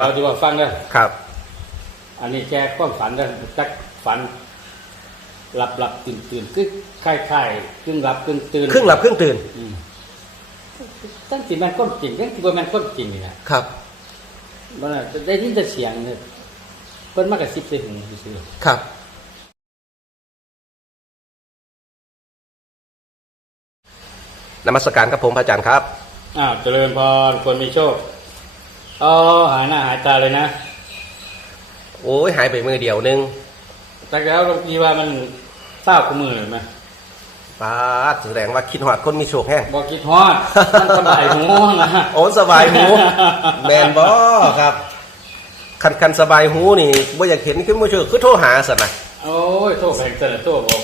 เราจะว่าฟังเด้อครับ อันนี้แกความฝันเด้อจักฝัน หลับหลับตื่นตื่นคือคล้ายคล้ายๆครึ่งหลับครึ่งตื่นครึ่งหลับครึ่งตื่นอืมตั้งสิมันก้มจริงตั้งสิว่ามันก้มจริงนี่นะครับมันน่ะได้ยินแต่เสียงเนี่ยเพิ่นมากระซิบใส่หูซื่อครับนมัสการครับผมพระอาจารย์ครับๆอ้าวเจริญพรคนมีโชค อ๋อหายหน้าหายตาเลยนะโอ้ยหายไปมือเดียวนึงแต่แล้วบางทีว่ามันเศร้าขมือไหมป้าดแสดงว่าคิดหอดคนมีโชคแห้งบอกคิดฮอดมันสบายหูนะโอ้สบายหูแมนบอครับคันคันสบายหูนี่บ่อยากเห็นขึ้นมาเชื่อคือโทรหาสันนะโอ้ยโทษแพงเตอร์โทษบอก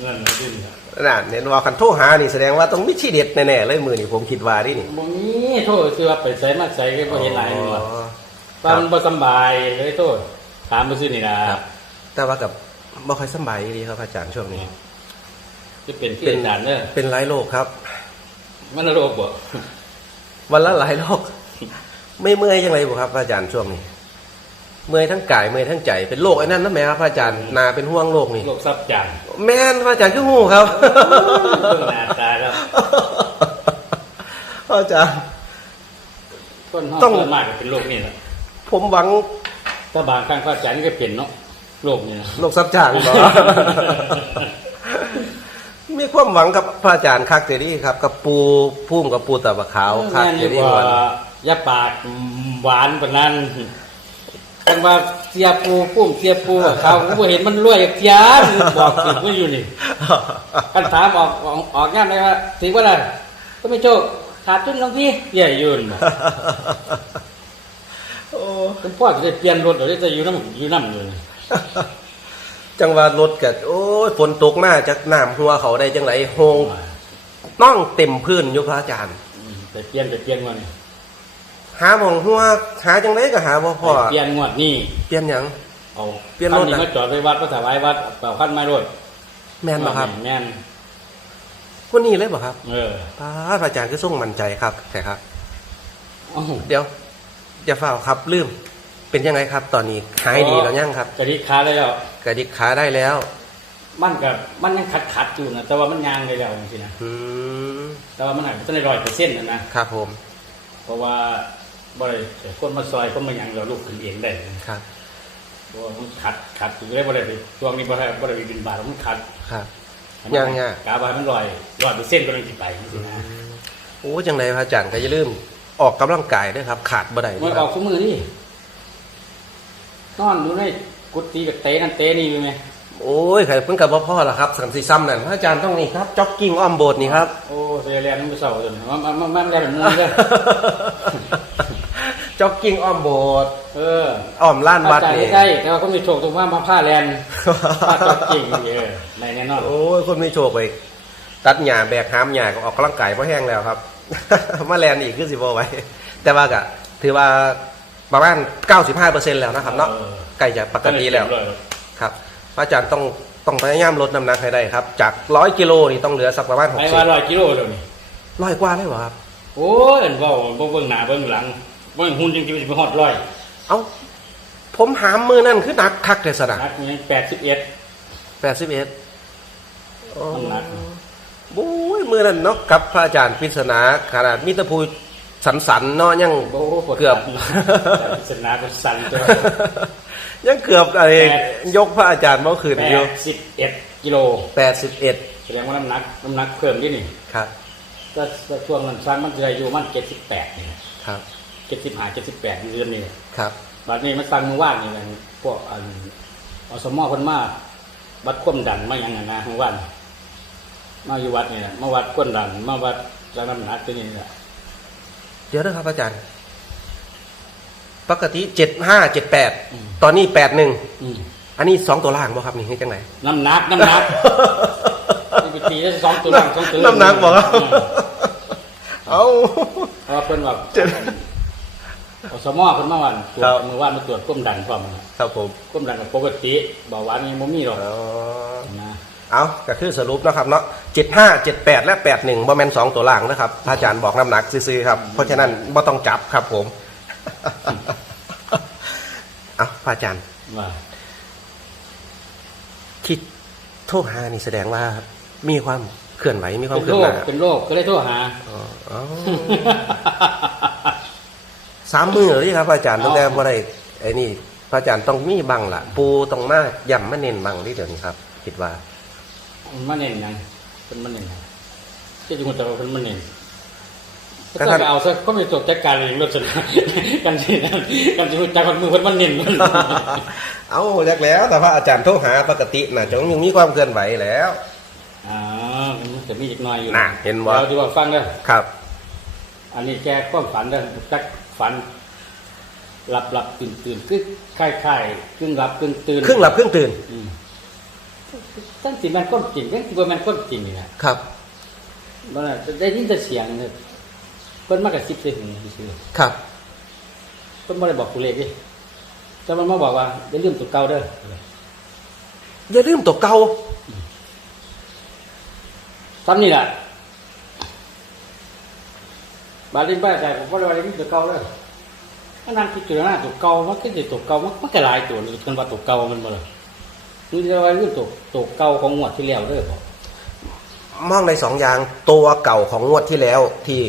เงินมันดิ้นอะ นั่นเห็นว่าคันโทรหานี่แสดงว่าต้องมีชีเด็ดแน่ๆเลยมือนี่ผมคิดว่าดินี่บ่มีโทษคือว่าไปใส่มาใส่ก็บ่เห็นหลายหมดอ๋อตอนบ่สำบายเลยโทษถามบ่ซื่อนี่นะครับแต่ว่ากับบ่ค่อยสำบายดีครับอาจารย์ช่วงนี้จะเป็นที่เป็นอาจารย์เด้อเป็นหลายโรคครับมันโรคบ่วันละหลายโรคไม่เมื่อยยังไงบ่ครับอาจารย์ช่วงนี้ เมื่อยทั้งกายเมื่อยทั้งใจเป็นโรคไอ้นั่นนะแม่ครับอาจารย์นาเป็นห่วงโรคนี่โรคซับจังแม่นพระอาจารย์คือหูครับเพิ่งหน้าตายแล้วอาจารย์คนเฮาต้องส่วนมากก็เป็นโรคนี่แหละผมหวังถ้าบางครั้งพระอาจารย์ก็เป็นเนาะโรคนี่นะโรคซับจางบ่มีความหวังกับพระอาจารย์คักเจดีครับ กับปูพุ่มกับปูตะบะขาวคักแม่นเจอยู่ดีว่าวันอย่าปากหวานปานนั้น คันว่าเสียปูปุ้มเสียปูเขาก็บ่เห็นมันรวยเสียบอกสิบ่อยู่นี่คันถามออกออกออกงานไหมว่าสิว่าอะไรก็ไม่โชคขาดทุนลงพี่เย่ยืนโอ้คุณพ่อจะได้เปลี่ยนรถหรือจะอยู่น้ำอยู่น้ำอยู่นี่จังหวะรถกัดโอ้ยฝนตกมาจากน้ำหัวเขาได้จังไรโฮงน้องเต็มพื้นอยู่พระอาจารย์อืมแต่เปลี่ยนแต่เปลี่ยนงวดนี้ หาหมองหัวหาจังไรก็หาบ่พอเปลี่ยนงวดนี้เปลี่ยนหยัง เอาเปลี่ยนรถคันะมาจอดไปวัดพระถวายวัดเปล่าขั้นไม้รถแม่นบ่ครับแม่นคนนี้เลยบ่ครับเออพระอาจารย์ก็ส่งมั่นใจครับแต่ครับ เอ้าเดี๋ยวอย่าเฝ้าครับลืม เป็นยังไงครับ ตอนนี้หายดีแล้วยังครับกระดิกขาได้แล้วกระดิกขาได้แล้วมันกับมันยังขัดขัดๆอยู่นะแต่ว่ามันยางได้แล้วจริงๆนะอืมแต่ว่ามันอาจจะได้ร้อยเปอร์เซ็นต์นะนะครับผม เพราะว่า บ่ได้แต่คนมาซอยคนมาหยังเราลูกขึ้นเองได้ครับ เพราะว่ามันขัดขัดอยู่เลยบ่ได้ไปช่วงนี้บ่ได้บ่ได้ไปบินบาทมันขัดครับยังไงกาบามันลอยลอยไปเส้นก็เลยสิไปสินะโอ้จังไรพระอาจารย์ก็อย่าลืมออกกำลังกายด้วยครับ ขาดบ่ได้มันคอรัอบกทุกมือนี่นอนอยู่ในกุฏิกับเตะนั่นเตะนี่อยู่ไหมโอ้ยใครเพิ่งกับว่าพ่อละครับสังสีซ้ำนั่นพระอาจารย์ต้องนี่ครับจ็อกกิ้งอ้อมโบสถ์นี่ครับโอ้เสียเรียนมันเศร้าจนมันมันมันมันเรียนแบบมือเลย จ็อกกิ้งอ้อมโบสถ์เอออ้อมล้านวัดอาจารย์นี่ใกล้ๆแต่ว่าคนมีโชคตรงว่ามาผ้าแลนผ้าจอดจริงเออในแน่นอนโอ้ยคนไม่โชคไปตัดหญ้าแบกหามหญ้าก็ออกกำลังกายเพราะแห้งแล้วครับ มาแลนอีกคือสิบไว้ แต่ว่าก็ถือว่าประมาณ95%แล้วนะครับเนาะออใกล้จะปกติแล้วครับพระอาจารย์ต้องต้องพยายามลดน้ำหนักให้ได้ครับ จากร้อยกิโลนี่ต้องเหลือสักประมาณหกไปสิบว่าร้อยกิโลเดี๋ยวนี้ร้อยกว่าได้เหรอครับโอ้ยเว่าบ่เบิ่งหน้าเบิ่งหลัง เบิ่งหุ่นจริงๆสิไปฮอดร้อยเอ้าผมหามมือนั่นคือหนักคักแต่สนะนักมันยังแปดสิบเอ็ดแปดสิบเอ็ดน้ำหนักบุ้ยมือนั่นเนาะกับพระอาจารย์ปริศนาขนาดมิตรภูสันสันๆเนาะยังโอ้โหปวดเกือบแต่พิศนาเป็นสั่นตัวยังเกือบอะไรแปดยกพระอาจารย์เมื่อคืนแปอยู่ดสิบเอ็ดกิโลแปดสิบเอ็ดแสดงว่าน้ำหนักน้ำหนักเพิ่มที่นี่ครับก็ช่วงนั้นซ้ำมันจะอยู่มันเจ็ดสิบแปดนี่ครับ เจ็ดสิบห้าเจ็ดสิบแปดเดือนนี่ครับบัดนี้มันสั่งมือว่านนี่แหละพวกอันอสมอคนมาวัดความดันมาอย่างนั้นนะมือว่านมาอยู่วัดนี่แหละมาวัดความดัน มาวัดจังน้ำหนักตัวนี้แหละเดี๋ยวนะครับอาจารย์ ปกติเจ็ดห้าเจ็ดแปดตอนนี้แปดหนึ่งอืมอันนี้สองตัวล่างบ่ครับนี่ให้จังไหนน้ำหนักน้ำหนักนี่ไปตีได้สองตัวล่างสองตัวน้ำหนักบอกครับเอาเพราะว่าเพิ่นว่าเจ็ด อสมอเพิ่นมาวันตรวครัจบมือว่านมาตรวจความดันพร้อมนะครับผมความดันกับปกติเบาหวานยังบ่มีหรอกอ๋อ นะเอาก็คือสรุปนะครับเนาะเจ็ดห้าเจ็ดแปดและแปดหนึ่งบ่แมนสองตัวล่างนะครับพระอาจารย์บอกน้ำหนักซื้อๆครับ เพราะฉะนั้นบ่ต้องจับครับผมระอาจารย์ว่าที่โทรหานี่แสดงว่ามีความเคลื่อนไหวมีความเป็นเคลื่โรอนคหน้าเป็นโรคก็เลยโทรหา อ๋ออ๋อ สามมือเลยครับพระอาจารย์ตั้งแต่บ่ได้ไอ้นี่พระอาจารย์ต้องมีบังล่ะ ปูต้องมาย่ำมาเน้นบังที่เดี๋ยวนี้ครับ คิดว่ามันมาเน่นหยังเป็นมันเน่นหยังที่จริงๆแต่ว่าเป็นมันเน่นก็ก็ท่านไปเอาซะก็ไปตรวจจัดการเองรถชนะกันที่กันที่จักคนมือคนมันเน่นมันเอาจากแล้ว แต่พระอาจารย์โทรหาปกติน่ะจงยังมีความเคลื่อนไหวแล้วอ่ามันจะมีอีกหน่อยอยู่น่ะเห็นบ่เราดูว่าฟังเด้อครับ อันนี้แกก็ฝันเด้อจัก ฝันหลับหลับตื่นตื่นคือคล้ายคล้ายๆกึ่งหลับกึ่งตื่นครึ่งหลับครึ่งตื่นอืมตั้งสิมันก้มจริงตั้งสิว่ามันก้มจริงนี่นะครับมันน่ะได้ยินแต่เสียงเนี่ยเพิ่นมากระซิบใส่หูซื่อครับๆเพิ่นบ่ได้บอกตัวเลขดิแต่มันมาบอกว่าอย่าลืมตัวเก่าเด้ออย่าลืมตัวเก่าซ้ำนี่แหละ บาดนี้บ้าใจผมบ่ได้ว่าอย่าลืมตัวเก่าเด้อมันนั่งคิดอยู่นะตัวเก่ามันก็สิตัวเก่ามันมันก็หลายตัวเลยกันว่าตัวเก่ามันบ่ล่ะนี่จะว่าลืมตัวตัวเก่าของงวดที่แล้วเด้อบ่มองในสองอย่างตัวเก่าของงวดที่แล้วที่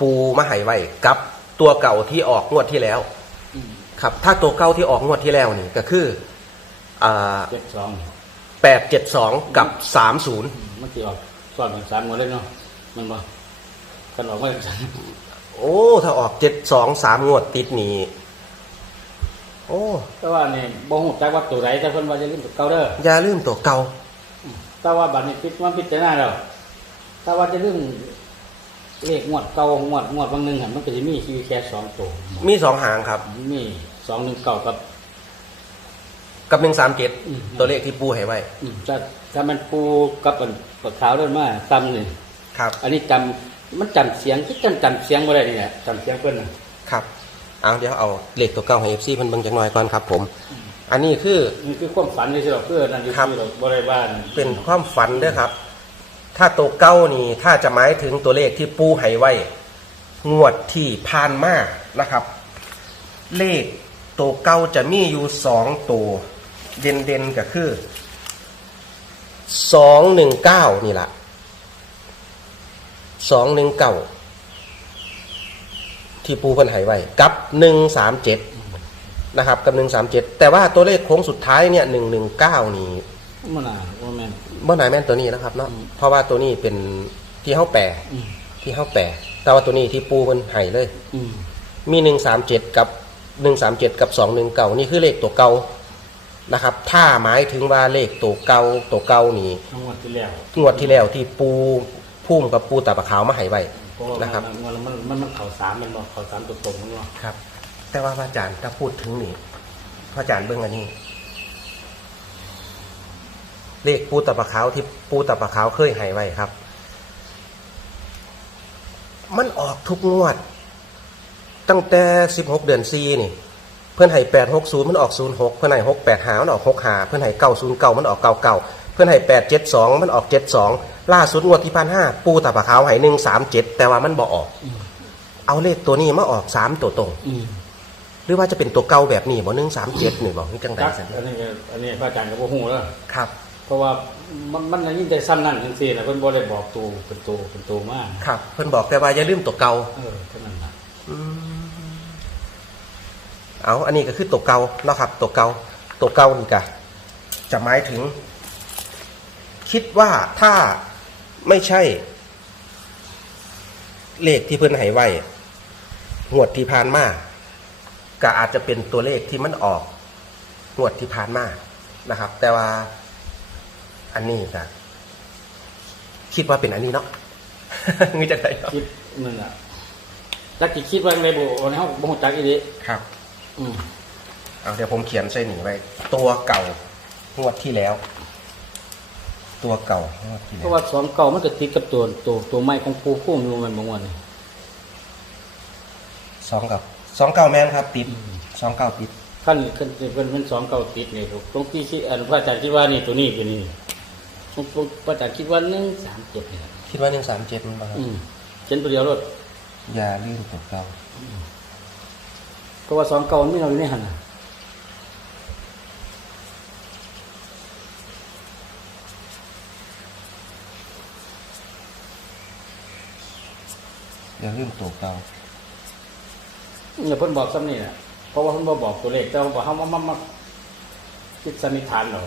ปูมาให้ไว้กับตัวเก่าที่ออกงวดที่แล้วอืมครับ ถ้าตัวเก่าที่ออกงวดที่แล้วนี่ก็คืออ่า72แปดเจ็ดสองกับสามศูนย์มันสิออกสอนกันสามงวดเลยเนาะมันบ่กั นออกมาจังซั่นโอ้ ถ้าออกเจ็ดสองสามงวดติดนี่โอ้แต่ว่านี่บ่ฮู้จักว่าตัวใดแต่เพิ่นว่าจะลืมตัวเก่าเด้ออย่าลืมตัวเก่าแต่ว่าบัดนี้คิดว่าพิจารณาแล้วแต่ว่าจะลืมเลขงวดเก่างวดงวดบางหนึงหั่นมันก็สิมีชีวิตแค่สองตัวมีสองหางครับ มี219กับ กับหนึ่งสามเจ็ดอืม ตัวเลขที่ปูให้ไว้ อืมถ้าถ้ามันปูกับอันปากขาวเดินมาซ้ำนี่ครับ อันนี้จำ มันจำเสียงคือจำจำเสียงบ่ได้นี่แหละจำเสียงเพิ่นน่ะครับเอาเดี๋ยวเอาเลขตัวเก่าให้เอฟซีเพิ่นเบิ่งจักหน่อยก่อนครับผม อันนี้คือ นี่คือความฝันนี่สิหรอกเพื่อนั่นอยู่ครับ ที่เราบ่ได้ว่าเป็นความฝันเด้อครับ ถ้าตัวเก้านี่ถ้าจะหมายถึงตัวเลขที่ปูให้ไว้ งวดที่ผ่านมานะครับ เลขตัวเก้าจะมีอยู่สองตัวเด่นเด่นๆก็คือสองหนึ่งเก้านี่แหละ สองหนึ่งเก้าที่ปูเพิ่นให้ไว้กับหนึ่งสามเจ็ดนะครับ กับหนึ่งสามเจ็ดแต่ว่าตัวเลขโค้งสุดท้ายเนี่ยหนึ่งหนึ่งเก้านี่มันน่ะว่าแม่นบ่นายแม่นตัวนี้นะครับเนาะอืมเพราะว่าตัวนี้เป็นที่เฮาแปลอืมที่เฮาแปลแต่ว่าตัวนี้ที่ปูมันให้เลยอืมมีหนึ่งสามเจ็ดกับหนึ่งสามเจ็ดกับสองหนึ่งเก่านี่คือเลขตัวเก่านะครับ ถ้าหมายถึงว่าเลขตัวเก่าตัวเก่านี่ทั้งหมดที่แล้วงวดที่แล้วที่ปู พุ่มกับปูตาปะขาวมาให้ไว้ เพราะว่านะครับ มันมันมันมันเขาสามมันบ่เขาสามตัวตรงมันบ่ครับ แต่ว่าพระอาจารย์ถ้าพูดถึงนี่พระอาจารย์เบิ่งอันนี้ เลขปูตาปะขาวที่ปูตาปะขาวเคยให้ไว้ครับ มันออกทุกงวด ตั้งแต่สิบหกเดือนซีนี่ เพื่อนให้แปดหกศูนย์มันออกศูนย์หกเพื่อนให้หกแปดหามันออกหกหาเพื่อนให้เก้าศูนย์เก้ามันออกเก้าเก้า เพื่อนให้แปดเจ็ดสองมันออกเจ็ดสองล่าสุดงวดที่พันห้าปูตาปะขาวให้หนึ่งสามเจ็ดแต่ว่ามันบ่ออก เอาเลขตัวนี้มาออกสามตัวตรง อืมหรือว่าจะเป็นตัวเก่าแบบนี้บ่หนึ่งสามเจ็ดนี่บอกนี่จังไดจักสันอันนี้ก็อันนี้พระอาจารย์ก็บ่ฮู้แล้วครับ เพราะว่ามันมันได้ยินแต่ซ้ำนั่นจังซี่น่ะเพิ่นบ่ได้บอกตัวเป็นตัวเป็นตัวมาครับ เพิ่นบอกแต่ว่าอย่าลืมตัวเก่าเออเท่านั้นน่ะเอาอันนี้ก็คือตัวเก่าเนาะครับตัวเก่าตัวเก่านี่กะจะหมายถึง คิดว่าถ้าไม่ใช่ เลขที่เพิ่นให้ไว้งวดที่ผ่านมาก็อาจจะเป็นตัวเลขที่มันออกงวดที่ผ่านมานะครับ แต่ว่าอันนี้ก็คิดว่าเป็นอันนี้เนาะงี้จะได้เนาะคิดนั่นน่ะจักสิคิดว่าจังไดบ่อันนี้เฮาบ่ฮู้จักอีหลีครับ อืมเอาเดี๋ยวผมเขียนใส่หนีไว้ ตัวเก่างวดที่แล้ว ตัวเก่างวดที่เพแล้วราะว่าสองเก่ามันก็ติดกับตัวตัวตัวไม้ของปูพุ่มอยู่มันบ่ม่วนนี่สองเก่าสองเก่าแม่นครับ ติดสองเก่าติดขั้นขั้นเป็นเป็นสองเก่าติดนี่ตรงที่ที่อันพระอาจารย์คิดว่านี่ตัวนี้เป็นนี่ตรงพระอาจารย์คิดว่า1 3 7นี่แหละคิดว่าหนึ่งสามเจ็ดมันบ้างอืมเขียนตัวเดียวรถอย่าลืมตัวเก่าเพราะว่าสองเก่ามันมีเราอยู่ในหั่นน่ะ อย่าลืมตัวเก่าเนี่ยเพิ่นบอกซ้ำนี่น่ะเพราะว่าเพิ่นบ่บอกตัวเลขแต่ว่าบอกเฮามามามาคิดสันนิษฐานเอา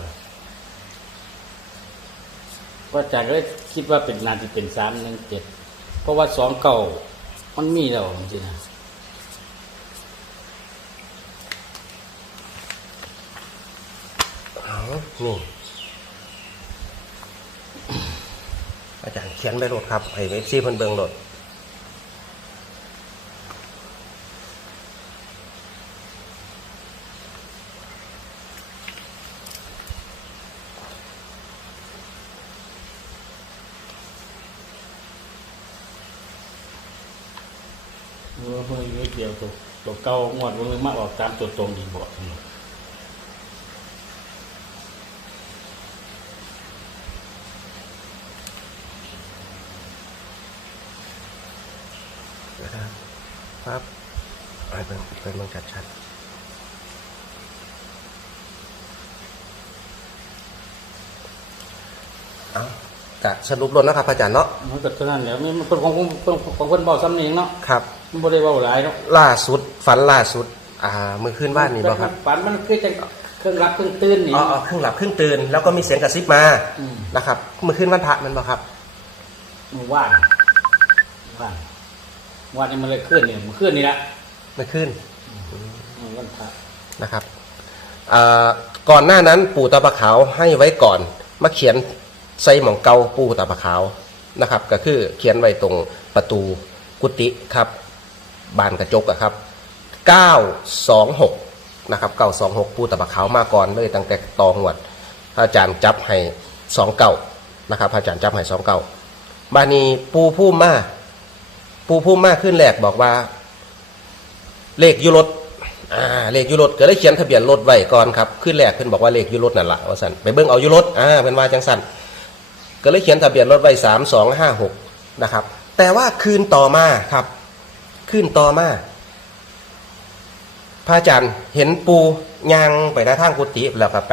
ว่าอาจารย์ก็เลยคิดว่าเป็นนาที่เป็นสามหนึ่งเจ็ดเพราะว่าสองเก่ามันมีแล้วจริงๆนะเอานี่อาจารย์เขียนไปโหลดครับให้เอฟซีเพิ่นเบิ่งโหลด อเพิ่นอยู่เดียวตัวตัวเก่างวดวันนึงมาออกตามตัวตรงดีบ่นะครับครับไปเบิ่งไปเบิ่งชัดๆเอากะสรุปรถนะครับอาจารย์เนาะมันก็เท่านั้นแหล้วมันเป็นของของของของเพิ่นบอกซ้ำนี่เนาะครับ บ่ได้เว้าหลายเนาะล่าสุดฝันล่าสุด อ่ามือขึ้นบ้านนี่บ่ครับฝันมันคือจังเครื่องรับเครื่องตื่นนี่ อ๋ออ๋อครึ่งหลับครึ่งตื่นแล้วก็มีเสียงกระซิบมาอืม นะครับมือขึ้นวันพระแมันบ่ครับ มันว่างว่างว่างนี่มันเลยเคลื่อนนี่มันเคลื่อนนี่ละมือขึ้นอืมวันพระนะครับอ่าก่อนหน้านั้นปู่ตาปะขาวให้ไว้ก่อนมาเขียนใส่หมองเกาปู่ตาปะขาวนะครับ ก็คือเขียนไว้ตรงประตูกุฏิครับ บานกระจกอะครับ 926 นะครับ 926 ปูตาปะขาวมาก่อนเลยตั้งแต่ตองวดพระอาจารย์จับให้29นะครับพระอาจารย์จับให้29บานี้ปูผู้มมาปูผู้มมาขึ้นแรกบอกว่า เลขยุรถอ่าเลขยุรถก็เลยเขียนทะเบียนรถไว้ก่อนครับขึ้นแรกเพิ่นบอกว่าเลขยุรถนั่นแหละว่าสันไปเบิ่งเอายุรถอ่าเป็นว่าจังสันก็เลยเขียนทะเบียนรถไว้สามสองห้าหกนะครับ แต่ว่าคืนต่อมาครับ คืนต่อมาพระอาจารย์เห็นปูยางไปในทางกุฏิแล้วก็ไป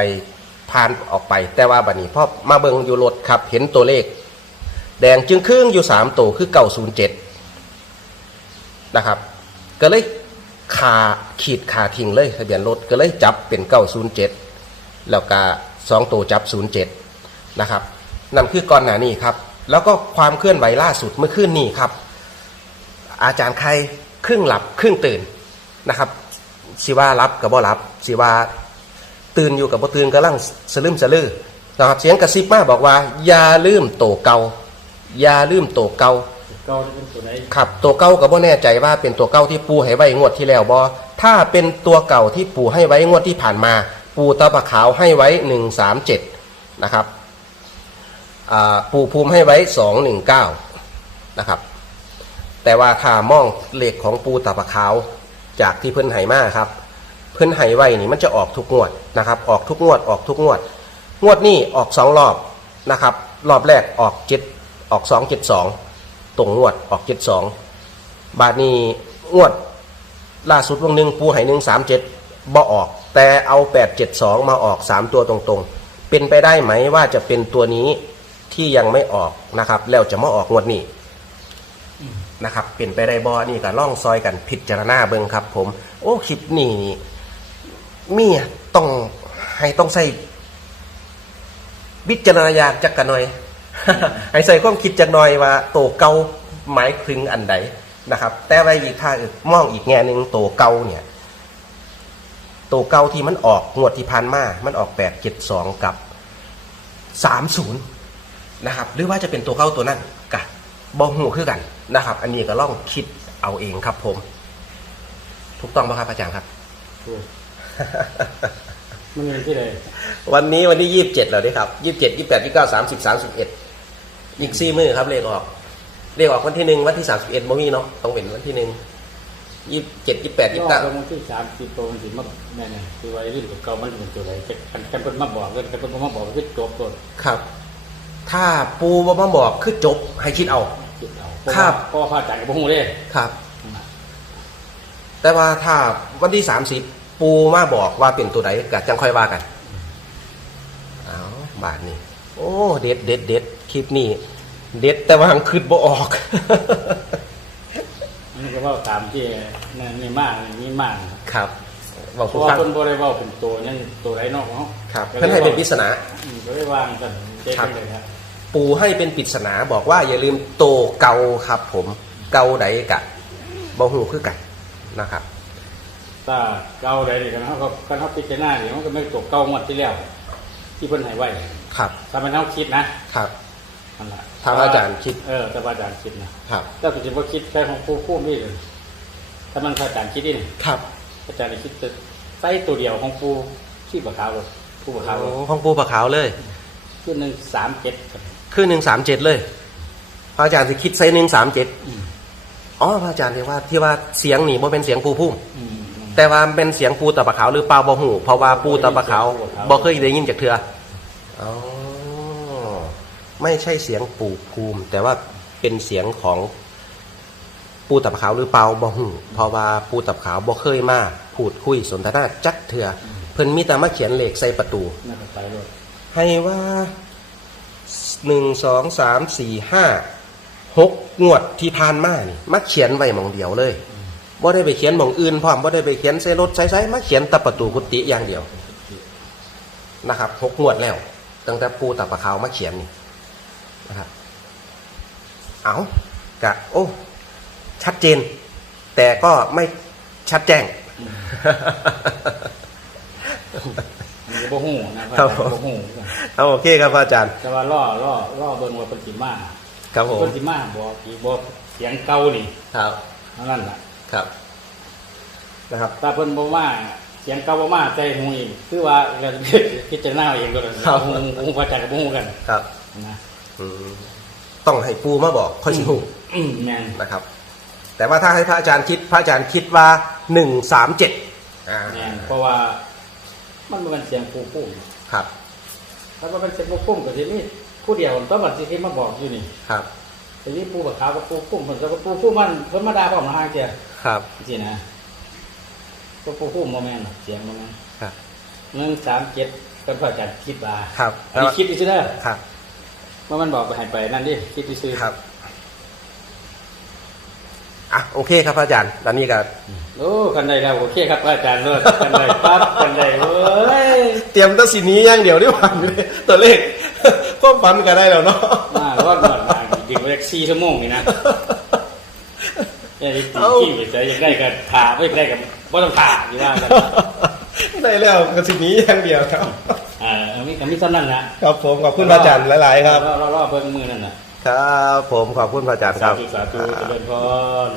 ผ่านออกไป แต่ว่าบัดนี้พอมาเบิ่งอยู่รถครับ เห็นตัวเลข แดงจึงครึ่งอยู่สามตัวคือเก้าศูนย์เจ็ดนะครับ ก็เลยขาขีดขาทิ้งเลยทะเบียนรถก็เลยจับเป็นเก้าศูนย์เจ็ดแล้วก็สองตัวจับศูนย์เจ็ดนะครับนั่นคือก่อนหน้านี้ครับ แล้วก็ความเคลื่อนไหวล่าสุดเมื่อคืนนี้ครับ อาจารย์ใครครึ่งหลับครึ่งตื่นนะครับสิว่ารับกับบ่รับสิว่าตื่นอยู่กับบ่ตื่นกำลังสลืมสลือนะครับเสียงกระซิบมาบอกว่า อย่าลืมโตเกาอย่าลืมโตเกาเก่าเป็นตัวไหนครับตัวเก่าก็บ่แน่ใจว่าเป็นตัวเก่าที่ปูให้ไว้งวดที่แล้วบ่ถ้าเป็นตัวเก่าที่ปูให้ไว้งวดที่ผ่านมา ปูตาปะขาวให้ไว้หนึ่งสามเจ็ดนะครับปูภูมิให้ไว้สองหนึ่งเก้านะครับ แต่ว่าถ้ามองเลขของปูตาปะขาวจากที่เพิ่นให้มาครับ เพิ่นให้ไว้นี่มันจะออกทุกงวดนะครับ ออกทุกงวดออกทุกงวด งวดนี้ออกสองรอบนะครับ รอบแรกออกเจ็ดออกสองเจ็ดสองตรงงวดออกเจ็ดสองบาทนี้งวดล่าสุดวงหนึ่งปูให้หนึ่งสามเจ็ดบ่ออก แต่เอาแปดเจ็ดสองมาออกสามตัวตรงๆ เป็นไปได้ไหมว่าจะเป็นตัวนี้ที่ยังไม่ออกนะครับ แล้วจะมาออกงวดนี้ นะครับเป็นไปได้บอนี่ก็ล่องซอยกันพิจารณาเบิ่งครับ ผม โอ้คลิปนี่มีต้องให้ต้องใส่วิจารณญาณจักกันหน่อยให้ใส่ความคิดจักหน่อยว่าโตเก่าหมายถึงอันใดนะครับ แต่ว่าอีกทางอื่นมองอีกแง่หนึ่งโตเก่าเนี่ยโตเก่าที่มันออกงวดที่ผ่านมามันออกแปดเจ็ดสองกับสามศูนย์นะครับ หรือว่าจะเป็นตัวเข้าตัวนั่นกะบอหูคือกัน นะครับ อันนี้ก็ล่องคิดเอาเองครับ ผม ถูกต้องไหมครับอาจารย์ครับโอ้มันเป็นที่ไหนวันนี้วันที่ยี่สิบเจ็ดแล้วด้วยครับยี่สิบเจ็ดยี่สิบแปดยี่สิบเก้าสามสิบสามสิบเอ็ดอีกสี่มือครับเลขออกเลขออกวันที่หนึ่งวันที่สามสิบเอ็ดโมมี่เนาะต้องเป็นวันที่หนึ่งยี่สิบเจ็ดยี่สิบแปดยี่สิบก็เก้าลงที่สามสิบตัวมันสิมาแน่ๆคือว่าไอ้เรื่องตัวเก่ามันเป็นตัวไหนจะกันกันเพิ่นมาบอกกันกันเพิ่นมาบอกคือจบตัวครับ ถ้าปูบมาบอกคือจบให้คิดเอา คิดเอาครับ เพราะว่าพระอาจารย์ก็บ่ฮู้เด้ ครับแต่ว่าถ้าวันที่สามสิบปูมาบอกว่าเป็นตัวไหนก็จังค่อยว่ากันเอาบาทนี่โอ้เด็ดเด็ดเด็ดคลิปนี้เด็ดแต่ว่าหังคืดบ่ออกเว่าตามที่นั่นนี่มากนี่มากครับบอกเพทุกราะว่าฟังคนบ่ได้เว้าเป็นตัวยังตัวไรนอกของเขาครับเพื่อนให้เป็นปริศนาอืมก็ได้วางกันเจ๊ครับเลยครับ ปูให้เป็นปริศนาบอกว่าอย่าลืมโตเกาครับ ผมเกาใดกะบ่หูคือกันนะครับ ถ้าเก่าใดนี่กันเขาก็กันเขาพิจารณาเนี่ยมันก็ไม่ตกเก่าหมดที่แล้ว ที่เพิ่นให้ไว้ครับถ้ามันเขาคิดนะครับนั่นแหละทางอาจารย์คิดเออแต่ว่าอาจารย์คิดนะครับ ถ้าคุณจะว่าคิดแค่ของผู้ผู้นี่เลยถ้ามันอาจารย์คิดนี่ครับอาจารย์คิดแต่ไส้ตัวเดียวของปูที่บะขาวเลยผู้บะขาวโอ้ของปูปะขาวเลยขึ้นหนึ่งสามเจ็ดคื อหนึ่งสามเจ็ดเลย พระอาจารย์สิคิดไซหนึ่งสามเจ็ดอืมอ๋อพระอาจารย์ที่ว่าที่ว่าเสียงนี่บ่เป็นเสียงปูพุ่มอืมอืมแต่ว่าเป็นเสียงปูตะปะขาวหรือเปล่าบ่หูเพราะว่าปูตะปะขาวบ่เคยได้ยินจากเถื่ออ๋อไม่ใช่เสียงปูภูมิ แต่ว่าเป็นเสียงของปูตะปะขาวหรือเปล่าบ่หูเพราะว่าปูตะปะขาวบ่เคยมาพูดคุยสนทนาจักเถื่อเพิ่นมีแต่มาเขียนเลขใส่ประตูน่าจะไปเลยให้ว่า หนึ่งสองสามสี่ห้าหกงวดที่ผ่านมานี่มาเขียนไว้หมองเดียวเลยบ่ได้ไปเขียนหมองอื่นพร้อมบ่ได้ไปเขียนใส่รถใส่ๆมาเขียนตะประตูกุฏิอย่างเดียวนะครับหกงวดแล้วตั้งแต่ปูตะปะขาวมาเขียนนี่นะครับเอากะโอ้ชัดเจน แต่ก็ไม่ชัดแจ้ง มันจะบ่หูนะครับผมบ่หูเอาโอเคครับอาจารย์แต่ว่าล่อล่อล่อเบิ่งว่าเป็นสิมาครับผมเป็นสิมาบอกอีบอกเสียงเก่านี่ครับเท่านั้นล่ะครับนะครับถ้าเพิ่นบ่มาเสียงเก่าบ่มาใจหูอีกคือว่าเราพิจารณาเอาเองก็ได้ครับหูหูพระจันทร์กับบ่หูกันครับนะอืมต้องให้ปูมาบอกค่อยสิหูอืมแม่นนะครับ แต่ว่าถ้าให้พระอาจารย์คิดพระอาจารย์คิดว่าหนึ่งสามเจ็ดอ่าแม่นเพราะว่า มันบ่แมันเสียงผู้ผู้ครับถ้าว่ามันเสียงผู้ผู้ก็สิมีผู้เดียวต้องบัดสิที่มาบอกอยู่นี่ครับแต่นี่ผู้บักขาวกับผู้ผู้เพิ่นก็ผู้ผู้มันเพิ่นมาด่าพร้อมหาเจ้าครับสินะก็ผู้ผู้บ่แม่นหรอกเสียงบ่แม่นครับหนึ่งสามเจ็ดเป็นพระอาจารย์คิดว่าครับอันนี้คิดดิซื่อเด้อครับว่ามันบอกไปให้ไปนั่นดิคิดดิซื่อครับ อะโอเคครับพระอาจารย์ตอนนี้ก็โอ้กันได้แล้วโอเคครับอาจารย์เลิศกันได้ปั๊บกันได้เว้ยเตรียมตัดสินนี้อย่างเดียวดีกว่าตัวเลขความฝันก็ได้แล้วเนาะมารอดหมดมาดิ่งไปสี่ชั่วโมงนี่นะไอ้ตีขี้ไปใจอยากได้กันผ่าไม่ได้กันบ่ต้องผ่าอยู่ว่ากันได้แล้วกระสินนี้อย่างเดียวครับอ่ามีกับมีเท่านั้นนะครับผมขอบคุณพระอาจารย์หลาย ๆ ครับรอรอรอเบิ่งมือนั่นน่ะ ครับผมขอบคุณพระอาจารย์คสารับ ธุสาธุเจริญพร